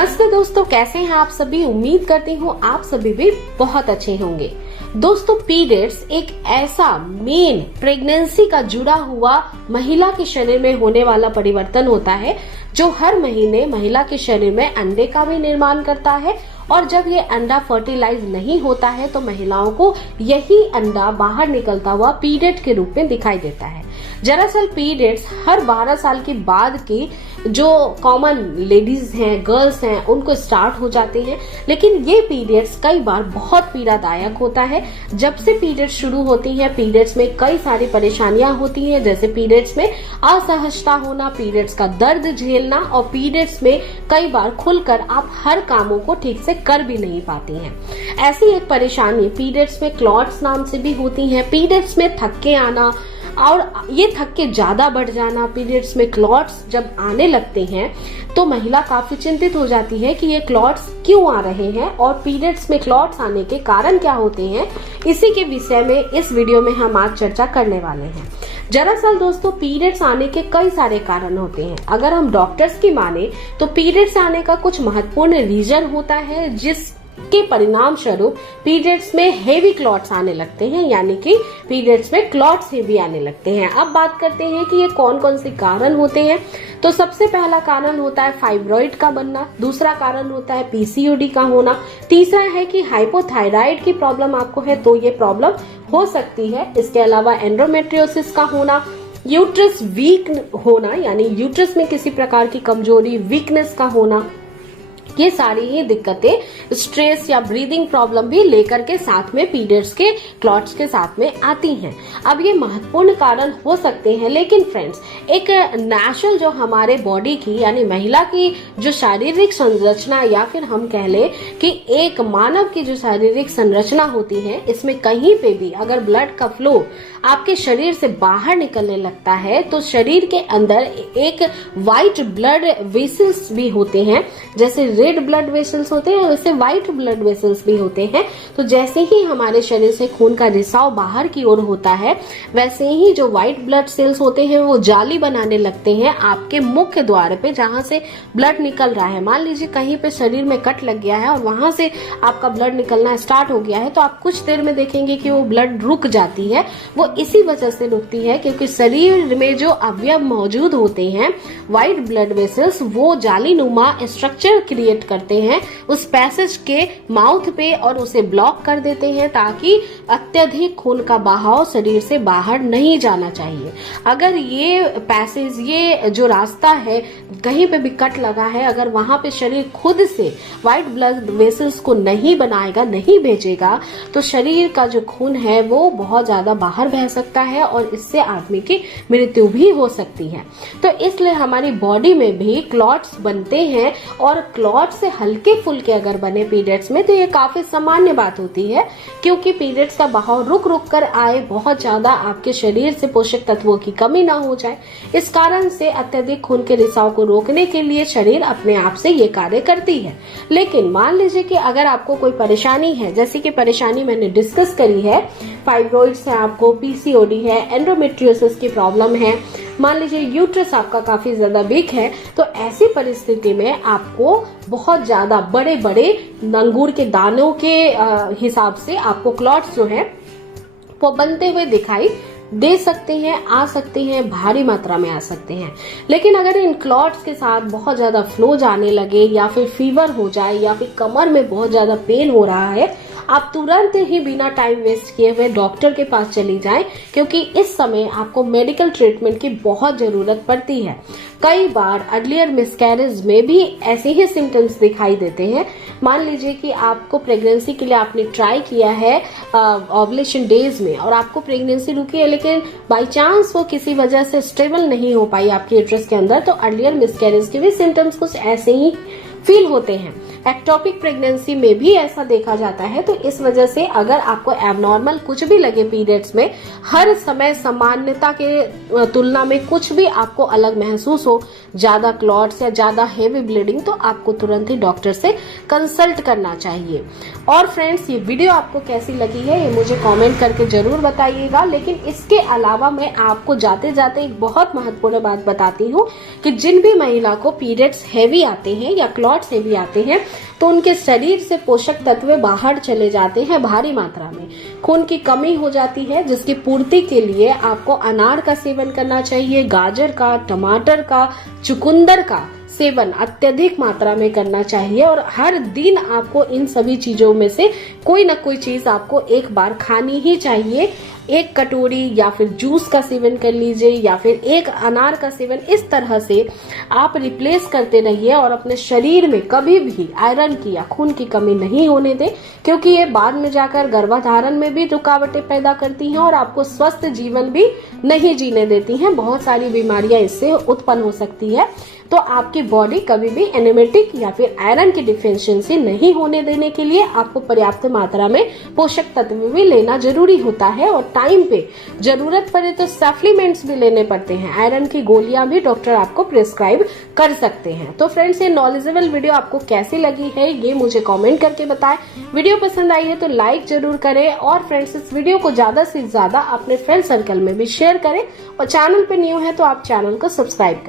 नमस्ते दोस्तों, कैसे हैं आप सभी। उम्मीद करती हूँ आप सभी भी बहुत अच्छे होंगे। दोस्तों, पीरियड्स एक ऐसा मेन प्रेगनेंसी का जुड़ा हुआ महिला के शरीर में होने वाला परिवर्तन होता है जो हर महीने महिला के शरीर में अंडे का भी निर्माण करता है। और जब ये अंडा फर्टिलाइज नहीं होता है तो महिलाओं को यही अंडा बाहर निकलता हुआ पीरियड के रूप में दिखाई देता है। दरअसल पीरियड्स हर 12 साल के बाद की जो कॉमन लेडीज हैं, गर्ल्स हैं, उनको स्टार्ट हो जाते हैं। लेकिन ये पीरियड्स कई बार बहुत पीड़ादायक होता है। जब से पीरियड्स शुरू होती हैं, पीरियड्स में कई सारी परेशानियां होती हैं, जैसे पीरियड्स में असहजता होना, पीरियड्स का दर्द झेलना, और पीरियड्स में कई बार खुलकर आप हर कामों को ठीक से कर भी नहीं पाती हैं। ऐसी एक परेशानी पीरियड्स में क्लॉट्स नाम से भी होती है। पीरियड्स में थक्के आना और ये थक्के ज्यादा बढ़ जाना, पीरियड्स में क्लॉट्स जब आने लगते हैं तो महिला काफी चिंतित हो जाती है कि ये क्लॉट्स क्यों आ रहे हैं और पीरियड्स में क्लॉट्स आने के कारण क्या होते हैं। इसी के विषय में इस वीडियो में हम आज चर्चा करने वाले हैं। दरअसल दोस्तों, पीरियड्स आने के कई सारे कारण होते हैं। अगर हम डॉक्टर्स की माने तो पीरियड्स आने का कुछ महत्वपूर्ण रीजन होता है जिसके परिणाम स्वरूप पीरियड्स में हेवी क्लॉट्स आने लगते हैं, यानी कि पीरियड्स में क्लॉट्स हेवी आने लगते हैं। अब बात करते हैं कि ये कौन कौन से कारण होते हैं। तो सबसे पहला कारण होता है फाइब्रॉइड का बनना, दूसरा कारण होता है पीसीओडी का होना, तीसरा है कि हाइपोथायराइड की प्रॉब्लम आपको है तो ये प्रॉब्लम हो सकती है। इसके अलावा एंड्रोमेट्रियोसिस का होना, यूट्रस वीक होना, यानी यूट्रस में किसी प्रकार की कमजोरी, वीकनेस का होना, ये सारी ही दिक्कतें स्ट्रेस या ब्रीदिंग प्रॉब्लम भी लेकर के साथ में पीरियड्स के क्लॉट्स के साथ में आती हैं। अब ये महत्वपूर्ण कारण हो सकते हैं, लेकिन फ्रेंड्स एक नेचुरल जो हमारे बॉडी की यानी महिला की जो शारीरिक संरचना या फिर हम कह ले कि एक मानव की जो शारीरिक संरचना होती है, इसमें कहीं पे भी अगर ब्लड का फ्लो आपके शरीर से बाहर निकलने लगता है तो शरीर के अंदर एक व्हाइट ब्लड वेसल्स भी होते हैं। जैसे रेड ब्लड वेसल्स होते हैं वैसे व्हाइट ब्लड वेसल्स भी होते हैं। तो जैसे ही हमारे शरीर से खून का रिसाव बाहर की ओर होता है, वैसे ही जो व्हाइट ब्लड सेल्स होते हैं वो जाली बनाने लगते हैं आपके मुख्य द्वार पे, जहां से ब्लड निकल रहा है। मान लीजिए कहीं पे शरीर में कट लग गया है और वहां से आपका ब्लड निकलना स्टार्ट हो गया है, तो आप कुछ देर में देखेंगे कि वो ब्लड रुक जाती है। वो इसी वजह से रुकती है क्योंकि शरीर में जो अवयव मौजूद होते हैं, व्हाइट ब्लड वेसल्स, वो जालीनुमा स्ट्रक्चर क्रिएट करते हैं उस पैसेज के माउथ पे और उसे ब्लॉक कर देते हैं ताकि अत्यधिक खून का बहाव शरीर से बाहर नहीं जाना चाहिए। अगर ये पैसेज, ये जो रास्ता है, कहीं पे भी कट लगा है, अगर वहां पे शरीर खुद से व्हाइट ब्लड वेसल्स को नहीं बनाएगा, नहीं भेजेगा, तो शरीर का जो खून है वो बहुत ज्यादा बाहर बह सकता है और इससे आदमी की मृत्यु भी हो सकती है। तो इसलिए हमारी बॉडी में भी क्लॉट्स बनते हैं और क्लॉट से हल्के फुल्के अगर बने पीरियड्स में तो ये काफी सामान्य बात होती है, क्योंकि पीरियड्स का बहाव रुक रुक कर आए, बहुत ज्यादा आपके शरीर से पोषक तत्वों की कमी ना हो जाए। इस कारण से अत्यधिक खून के रिसाव को रोकने के लिए शरीर अपने आप से ये कार्य करती है। लेकिन मान लीजिए कि अगर आपको कोई परेशानी है, जैसे कि परेशानी मैंने डिस्कस करी है, फाइब्रॉइड्स है, आपको पीसीओडी है, एंड्रोमेट्रियोसिस की प्रॉब्लम है, मान लीजिए यूट्रस आपका काफी ज्यादा वीक है, तो ऐसी परिस्थिति में आपको बहुत ज्यादा बड़े बड़े अंगूर के दानों के हिसाब से आपको क्लॉट्स जो है वो बनते हुए दिखाई दे सकते हैं, आ सकते हैं, भारी मात्रा में आ सकते हैं। लेकिन अगर इन क्लॉट्स के साथ बहुत ज्यादा फ्लो जाने लगे या फिर फीवर हो जाए या फिर कमर में बहुत ज्यादा पेन हो रहा है, आप तुरंत ही बिना टाइम वेस्ट किए हुए डॉक्टर के पास चली जाएं, क्योंकि इस समय आपको मेडिकल ट्रीटमेंट की बहुत जरूरत पड़ती है। कई बार अर्लियर मिसकैरेज में भी ऐसे ही सिम्टम्स दिखाई देते हैं। मान लीजिए कि आपको प्रेगनेंसी के लिए आपने ट्राई किया है ओवुलेशन डेज में और आपको प्रेगनेंसी रुकी है, लेकिन बाय चांस वो किसी वजह से स्टेबल नहीं हो पाई आपके यूट्रस के अंदर, तो अर्लियर मिसकैरेज के भी सिम्टम्स कुछ ऐसे ही फील होते हैं। एक्टोपिक प्रेगनेंसी में भी ऐसा देखा जाता है। तो इस वजह से अगर आपको एबनॉर्मल कुछ भी लगे पीरियड्स में, हर समय सामान्यता के तुलना में कुछ भी आपको अलग महसूस हो, ज्यादा क्लॉट्स या ज्यादा हेवी ब्लीडिंग, तो आपको तुरंत ही डॉक्टर से कंसल्ट करना चाहिए। और फ्रेंड्स, ये वीडियो आपको कैसी लगी है ये मुझे कमेंट करके जरूर बताइएगा। लेकिन इसके अलावा मैं आपको जाते जाते एक बहुत महत्वपूर्ण बात बताती हूँ कि जिन भी महिला को पीरियड्स हेवी आते हैं या क्लॉट्स हेवी आते हैं, तो उनके शरीर से पोषक तत्व बाहर चले जाते हैं भारी मात्रा में, खून की कमी हो जाती है, जिसकी पूर्ति के लिए आपको अनार का सेवन करना चाहिए, गाजर का, टमाटर का, चुकंदर का सेवन अत्यधिक मात्रा में करना चाहिए। और हर दिन आपको इन सभी चीजों में से कोई ना कोई चीज आपको एक बार खानी ही चाहिए। एक कटोरी या फिर जूस का सेवन कर लीजिए या फिर एक अनार का सेवन, इस तरह से आप रिप्लेस करते रहिए और अपने शरीर में कभी भी आयरन की या खून की कमी नहीं होने दें, क्योंकि ये बाद में जाकर गर्भाधारण में भी रुकावटें पैदा करती हैं और आपको स्वस्थ जीवन भी नहीं जीने देती हैं। बहुत सारी बीमारियां इससे उत्पन्न हो सकती है। तो आपकी बॉडी कभी भी एनेमेटिक या फिर आयरन की डिफिशियंसी नहीं होने देने के लिए आपको पर्याप्त मात्रा में पोषक तत्व भी लेना जरूरी होता है। और टाइम पे जरूरत पड़े तो सप्लीमेंट्स भी लेने पड़ते हैं। आयरन की गोलियां भी डॉक्टर आपको प्रिस्क्राइब कर सकते हैं। तो फ्रेंड्स, ये नॉलेजेबल वीडियो आपको कैसी लगी है ये मुझे कमेंट करके बताएं। वीडियो पसंद आई है तो लाइक जरूर करें और फ्रेंड्स, इस वीडियो को ज्यादा से ज्यादा अपने फ्रेंड सर्कल में भी शेयर करें। और चैनल पे न्यू है तो आप चैनल को सब्सक्राइब करें।